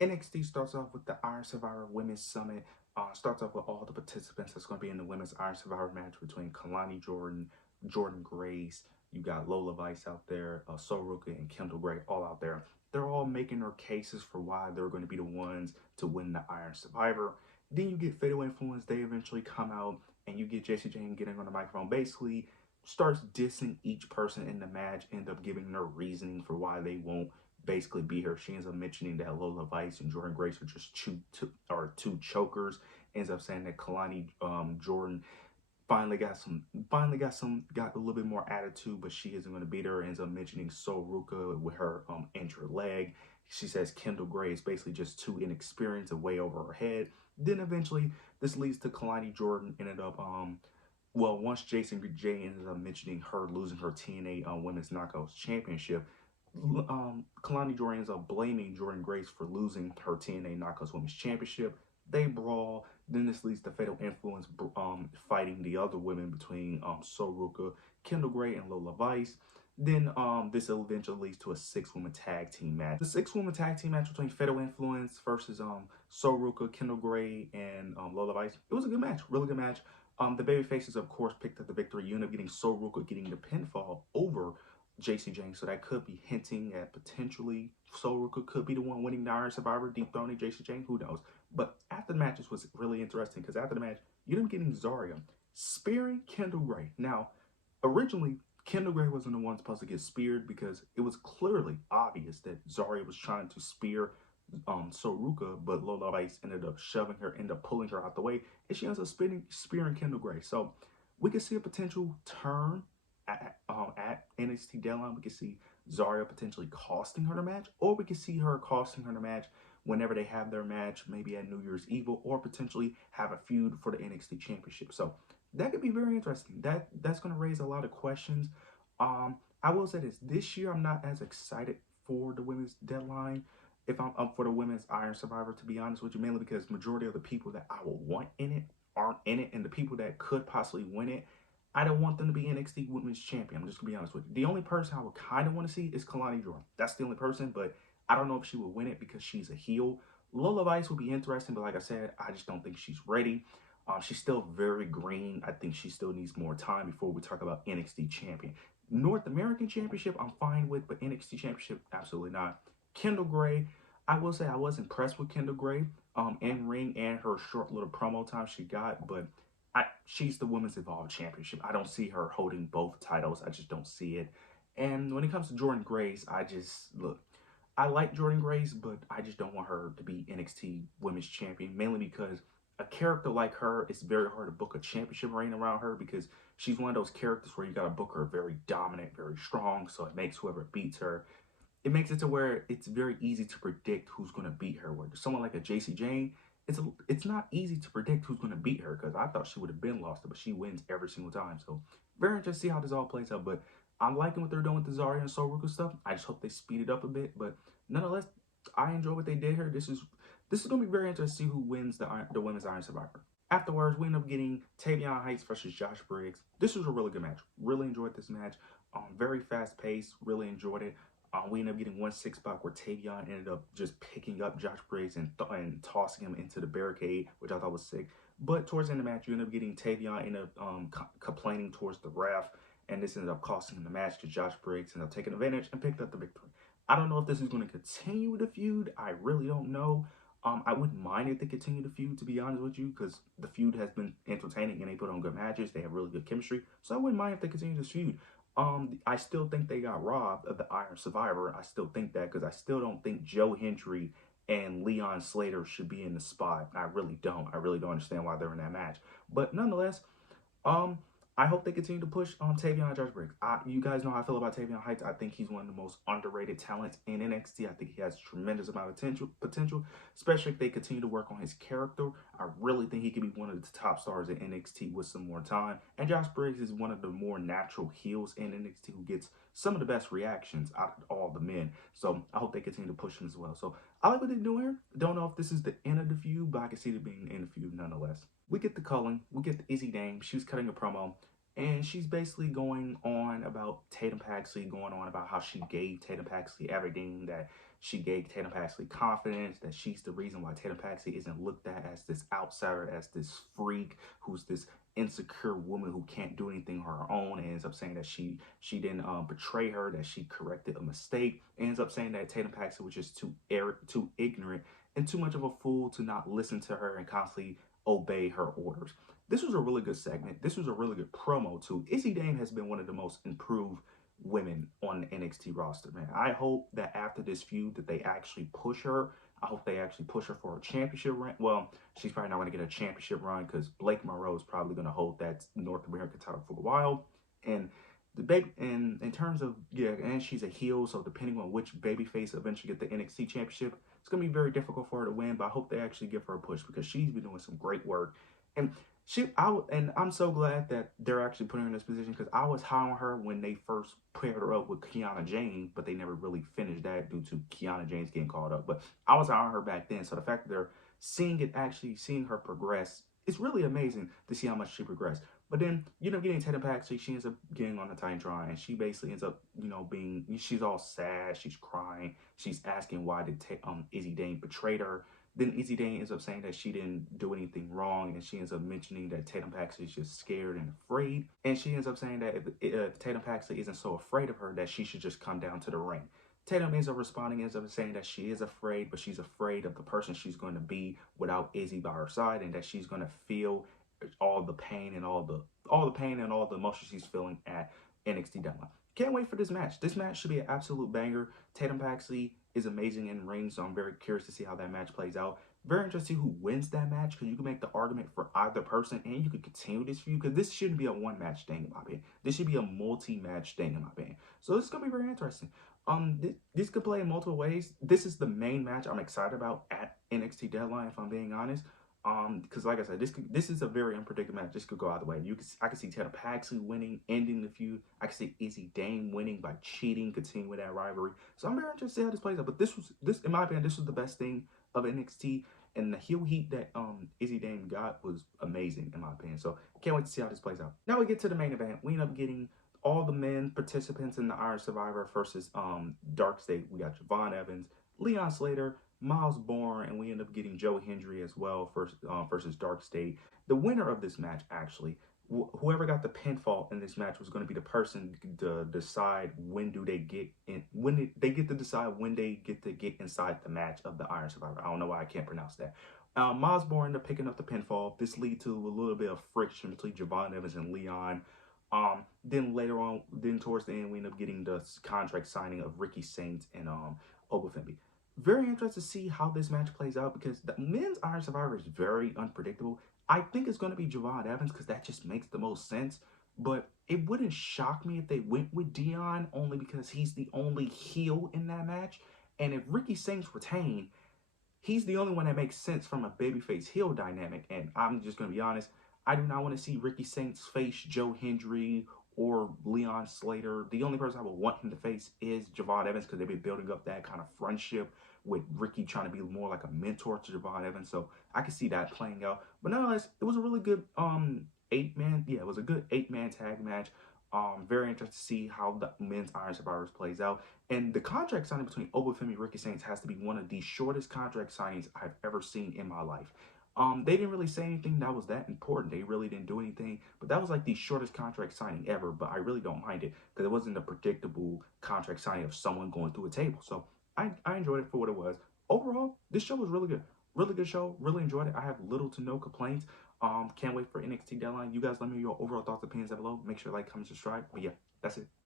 NXT starts off with the Iron Survivor Women's Summit. Starts off with all the participants that's going to be in the Women's Iron Survivor match between Kalani Jordan, Jordan Grace. You got Lola Vice out there, Soruka and Kendall Gray all out there. They're all making their cases for why they're going to be the ones to win the Iron Survivor. Then you get Fatal Influence. They eventually come out, and you get Jessie Jane getting on the microphone. Basically, starts dissing each person in the match. End up giving their reasoning for why they won't basically beat her. She ends up mentioning that Lola Vice and Jordan Grace are just two chokers. Ends up saying that Kalani Jordan got a little bit more attitude, but she isn't going to beat her. Ends up mentioning Sol Ruka with her injured leg. She says Kendall Gray is basically just too inexperienced and way over her head. Then eventually this leads to Kalani Jordan ended up once Jason J ended up mentioning her losing her TNA Women's Knockouts Championship, Kalani Jordan ends up blaming Jordan Grace for losing her TNA Knockouts Women's Championship. They brawl. Then this leads to Fatal Influence fighting the other women between Soruka, Kendall Gray, and Lola Vice. Then this eventually leads to a six-woman tag team match. The six-woman tag team match between Fatal Influence versus Soruka, Kendall Gray, and Lola Vice. It was a good match, really good match. The baby faces, of course, picked up the victory. You end up getting Soruka getting the pinfall over Jessie Jane, so that could be hinting at potentially Soruka could be the one winning the Iron Survivor, dethroning Jessie Jane. Who knows? But after the matches was really interesting because after the match, you end up getting Zarya spearing Kendall Gray. Now, originally, Kendall Gray wasn't the one supposed to get speared because it was clearly obvious that Zarya was trying to spear Soruka, but Lola Vice ended up shoving her, ended up pulling her out the way, and she ends up spearing Kendall Gray. So we could see a potential turn at NXT Deadline. We could see Zarya potentially costing her the match, or we could see her costing her the match whenever they have their match, maybe at New Year's Eve, or potentially have a feud for the NXT Championship. So that could be very interesting. That's going to raise a lot of questions. I will say this year I'm not as excited for the women's deadline. If I'm up for the women's Iron Survivor, to be honest with you, mainly because majority of the people that I will want in it aren't in it, and the people that could possibly win it, I don't want them to be NXT Women's Champion. I'm just gonna be honest with you. The only person I would kind of want to see is Kalani Jordan. That's the only person, but I don't know if she will win it because she's a heel. Lola Vice would be interesting, but like I said, I just don't think she's ready. She's still very green. I think she still needs more time before we talk about NXT Champion. North American Championship, I'm fine with, but NXT Championship, absolutely not. Kendall Gray, I will say I was impressed with Kendall Gray in ring and her short little promo time she got, but she's the Women's Evolve Championship. I don't see her holding both titles. I just don't see it. And when it comes to Jordan Grace, I like Jordan Grace, but I just don't want her to be NXT Women's Champion, mainly because a character like her, it's very hard to book a championship reign around her because she's one of those characters where you got to book her very dominant, very strong, so it makes whoever beats her, it makes it to where it's very easy to predict who's going to beat her. Where someone like a Jessie Jane, it's not easy to predict who's going to beat her because I thought she would have been lost, but she wins every single time. So very interesting to see how this all plays out. But I'm liking what they're doing with the Zarya and Soruka stuff. I just hope they speed it up a bit. But nonetheless, I enjoy what they did here. This is going to be very interesting to see who wins the Women's Iron Survivor. Afterwards, we end up getting Tavion Heights versus Josh Briggs. This was a really good match. Really enjoyed this match. Very fast paced. Really enjoyed it. We ended up getting 1-6 spot where Tavion ended up just picking up Josh Briggs and tossing him into the barricade, which I thought was sick. But towards the end of the match, you end up getting Tavion ended up complaining towards the ref, and this ended up costing him the match because Josh Briggs ended up taking advantage and picked up the victory. I don't know if this is going to continue the feud. I really don't know. I wouldn't mind if they continue the feud, to be honest with you, because the feud has been entertaining and they put on good matches. They have really good chemistry. So I wouldn't mind if they continue this feud. I still think they got robbed of the Iron Survivor. I still think that because I still don't think Joe Hendry and Leon Slater should be in the spot. I really don't. I really don't understand why they're in that match. But nonetheless, um, I hope they continue to push Tavion and Josh Briggs. You guys know how I feel about Tavion Heights. I think he's one of the most underrated talents in NXT. I think he has tremendous amount of potential, especially if they continue to work on his character. I really think he could be one of the top stars in NXT with some more time. And Josh Briggs is one of the more natural heels in NXT who gets some of the best reactions out of all the men. So I hope they continue to push him as well. So I like what they're doing here. Don't know if this is the end of the feud, but I can see it being the end of the feud nonetheless. We get the culling. We get the Izzy Dame. She was cutting a promo. And she's basically going on about Tatum Paxley, going on about how she gave Tatum Paxley everything, that She gave Tatum Paxley confidence that she's the reason why Tatum Paxley isn't looked at as this outsider, as this freak who's this insecure woman who can't do anything on her own, and ends up saying that she didn't betray her, that she corrected a mistake. Ends up saying that Tatum Paxley was just too ignorant and too much of a fool to not listen to her and constantly obey her orders. This was a really good segment. This was a really good promo too. Izzy Dame has been one of the most improved women on the NXT roster, man. I hope that after this feud that they actually push her. I hope they actually push her for a championship run. Well, she's probably not going to get a championship run because Blake Monroe is probably going to hold that North American title for a while. And the baby, and in terms of, yeah, and she's a heel, so depending on which babyface eventually get the NXT championship, it's going to be very difficult for her to win. But I hope they actually give her a push because she's been doing some great work. And I'm so glad that they're actually putting her in this position because I was high on her when they first paired her up with Kiana James, but they never really finished that due to Kiana James getting called up. But I was high on her back then, so the fact that they're seeing her progress, it's really amazing to see how much she progressed. But then, getting Tatum Paxley, she ends up getting on the Titantron, and she basically ends up, she's all sad, she's crying, she's asking why did Izzy Dane betrayed her. Then Izzy Dane ends up saying that she didn't do anything wrong, and she ends up mentioning that Tatum Paxley is just scared and afraid. And she ends up saying that if Tatum Paxley isn't so afraid of her, that she should just come down to the ring. Tatum ends up responding, ends up saying that she is afraid, but she's afraid of the person she's going to be without Izzy by her side, and that she's going to feel all the pain and all the emotions she's feeling at NXT Dynamite. Can't wait for this match. This match should be an absolute banger. Tatum Paxley is amazing in ring, so I'm very curious to see how that match plays out. Very interested to see who wins that match because you can make the argument for either person and you can continue this feud because this shouldn't be a one-match thing in my opinion. This should be a multi-match thing in my opinion. So this is going to be very interesting. This could play in multiple ways. This is the main match I'm excited about at NXT Deadline, if I'm being honest. Because like I said, this is a very unpredictable match. This could go either way. I can see Tatum Paxley winning, ending the feud. I can see Izzy Dane winning by cheating, continuing with that rivalry. So I'm very interested to see how this plays out. But this in my opinion, this was the best thing of NXT, and the heel heat that Izzy Dane got was amazing in my opinion. So can't wait to see how this plays out. Now we get to the main event. We end up getting all the men participants in the Iron Survivor versus Dark State. We got Javon Evans, Leon Slater, Miles Bourne, and we end up getting Joe Hendry as well versus Dark State. The winner of this match, actually, whoever got the pinfall in this match was going to be the person to decide when they get to decide when they get to get inside the match of the Iron Survivor. I don't know why I can't pronounce that. Miles Bourne ended up picking up the pinfall. This lead to a little bit of friction between Javon Evans and Leon. Then towards the end, we end up getting the contract signing of Ricky Saints and Obafemi. Very interested to see how this match plays out because the men's Iron Survivor is very unpredictable. I think it's going to be Javon Evans because that just makes the most sense. But it wouldn't shock me if they went with Dion only because he's the only heel in that match. And if Ricky Saints retain, he's the only one that makes sense from a babyface heel dynamic. And I'm just going to be honest, I do not want to see Ricky Saints face Joe Hendry or Leon Slater. The only person I would want him to face is Javon Evans because they've been building up that kind of friendship with Ricky trying to be more like a mentor to Javon Evans. So I can see that playing out. But nonetheless, it was a really good it was a good 8-man tag match. Very interested to see how the men's Iron Survivors plays out. And the contract signing between Obafemi and Ricky Saints has to be one of the shortest contract signings I've ever seen in my life. They didn't really say anything that was that important. They really didn't do anything, but that was like the shortest contract signing ever. But I really don't mind it because it wasn't a predictable contract signing of someone going through a table. So I enjoyed it for what it was. Overall, this show was really good. Really good show. Really enjoyed it. I have little to no complaints. Can't wait for NXT Deadline. You guys let me know your overall thoughts, opinions down below. Make sure to like, comment, subscribe. But yeah, that's it.